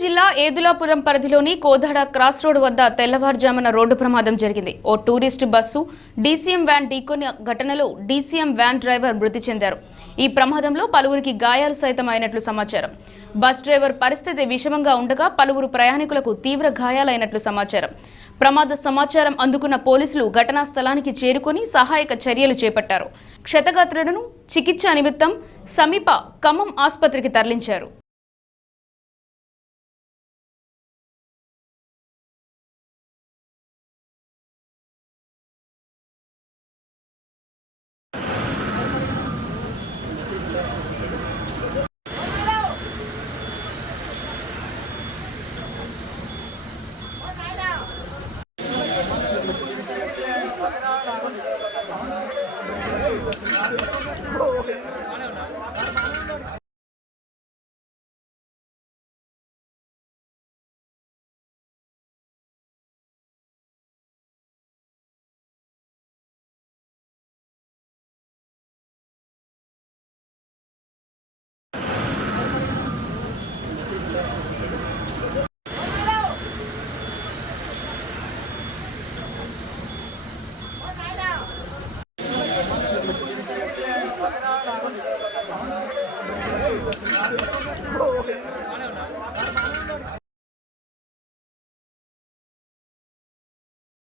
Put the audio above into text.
జిల్లా ఏదులాపురం పరిధిలోని Kodad cross road వద్ద తెల్లవారుజామున రోడ్డు ప్రమాదం జరిగింది. ఓ టూరిస్ట్ బస్సు డీసీఎం వ్యాన్ ఢీకొన్న ఘటనలో డీసీఎం వ్యాన్ డ్రైవర్ మృతి చెందారు. ఈ ప్రమాదంలో పలువురికి గాయాలు సైతం అయినట్లు సమాచారం. బస్ డ్రైవర్ పరిస్థితి విషమంగా ఉండగా పలువురు ప్రయాణికులకు తీవ్ర గాయాలైనట్లు సమాచారం. ప్రమాద సమాచారం అందుకున్న పోలీసులు ఘటనా స్థలానికి చేరుకొని సహాయక చర్యలు చేపట్టారు. క్షతగాత్రులను చికిత్స నిమిత్తం సమీప ఖమ్మం ఆసుపత్రికి తరలించారు.